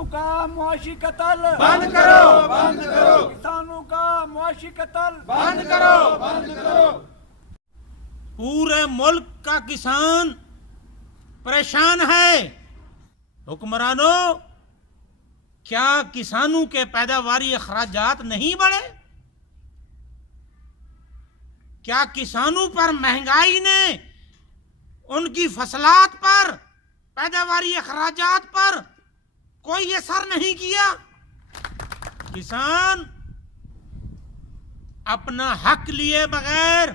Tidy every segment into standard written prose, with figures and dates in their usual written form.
किसानों का मुआशी कत्ल बंद करो, बंद करो। किसानों का मुआशी कत्ल बंद करो, बंद करो। पूरे मुल्क का किसान परेशान है। हुक्मरानों, क्या किसानों के पैदावारी अखराजात नहीं बढ़े? क्या किसानों पर महंगाई ने उनकी फसलात पर, पैदावारी अखराजात पर कोई असर नहीं किया? किसान अपना हक लिए बगैर,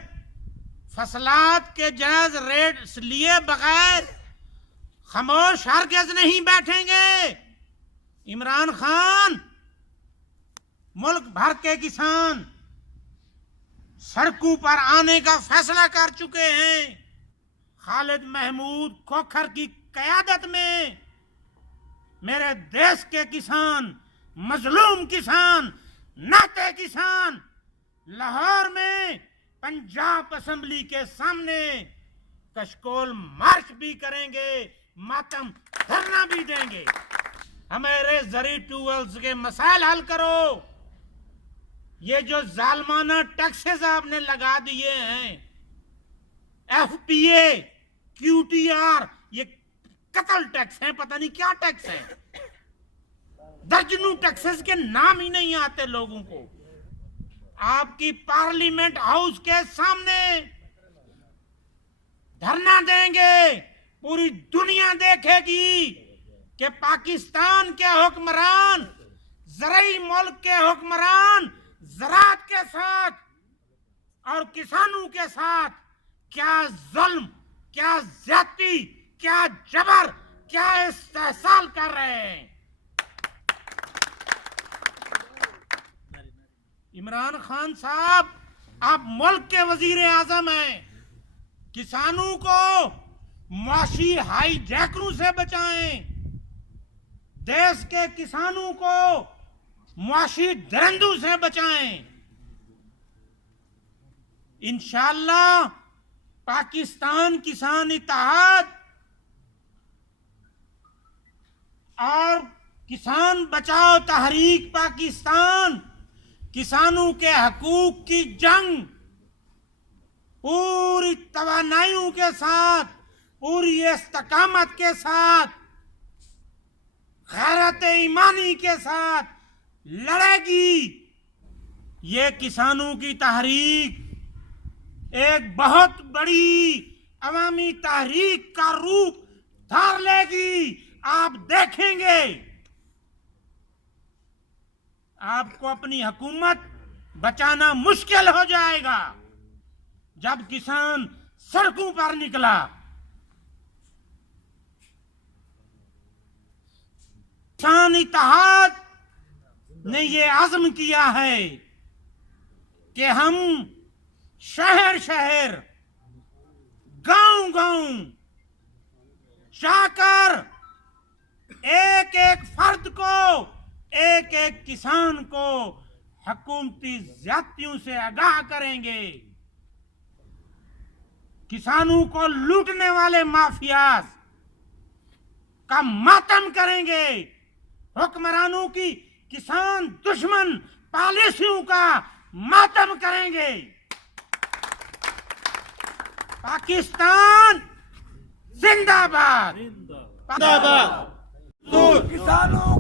फसलात के जायज रेट लिए बगैर खामोश हरगिज़ नहीं बैठेंगे। इमरान खान, मुल्क भर के किसान सड़कों पर आने का फैसला कर चुके हैं। खालिद महमूद खोखर की क़यादत में मेरे देश के किसान, मजलूम किसान, नाते किसान लाहौर में पंजाब असेंबली के सामने कशकोल मार्च भी करेंगे, मातम धरना भी देंगे। हमारे जरी ट्यूबवेल्स के मसाइल हल करो। ये जो जालमाना टैक्सेस आपने लगा दिए हैं, FPA, QTR, ये कत्ल टैक्स हैं, पता नहीं क्या टैक्स है। दर्जनों टैक्सेस के नाम ही नहीं आते लोगों को। आपकी पार्लियामेंट हाउस के सामने धरना देंगे। पूरी दुनिया देखेगी कि पाकिस्तान के हुक्मरान, ज़राई मुल्क के हुक्मरान ज़राअत के साथ और किसानों के साथ क्या जुल्म, क्या ज्यादती, क्या जबर, क्या इस्तेहसाल कर रहे हैं। इमरान खान साहब, आप मुल्क के वजीर आजम हैं। किसानों को मुआशी हाईजैकरों से बचाएं। देश के किसानों को मुआशी दरिंदों से बचाएं। इंशाअल्लाह पाकिस्तान किसान इत्तेहाद और किसान बचाओ तहरीक पाकिस्तान किसानों के हकूक की जंग पूरी तवानाइयों के साथ, पूरी इस्तकामत के साथ, गैरत ईमानी के साथ लड़ेगी। ये किसानों की तहरीक एक बहुत बड़ी अवामी तहरीक का रूप धार लेगी। आप देखेंगे, आपको अपनी हुकूमत बचाना मुश्किल हो जाएगा। जब किसान सड़कों पर निकला, किसान इत्तेहाद ने ये अज़्म किया है कि हम शहर शहर, गांव गांव जाकर एक एक फर्द को, एक एक किसान को हुकूमती ज्यादतियों से आगाह करेंगे। किसानों को लूटने वाले माफियाज का मातम करेंगे। हुक्मरानों की किसान दुश्मन पॉलिसियों का मातम करेंगे। पाकिस्तान जिंदाबाद, जिंदाबाद। किसानों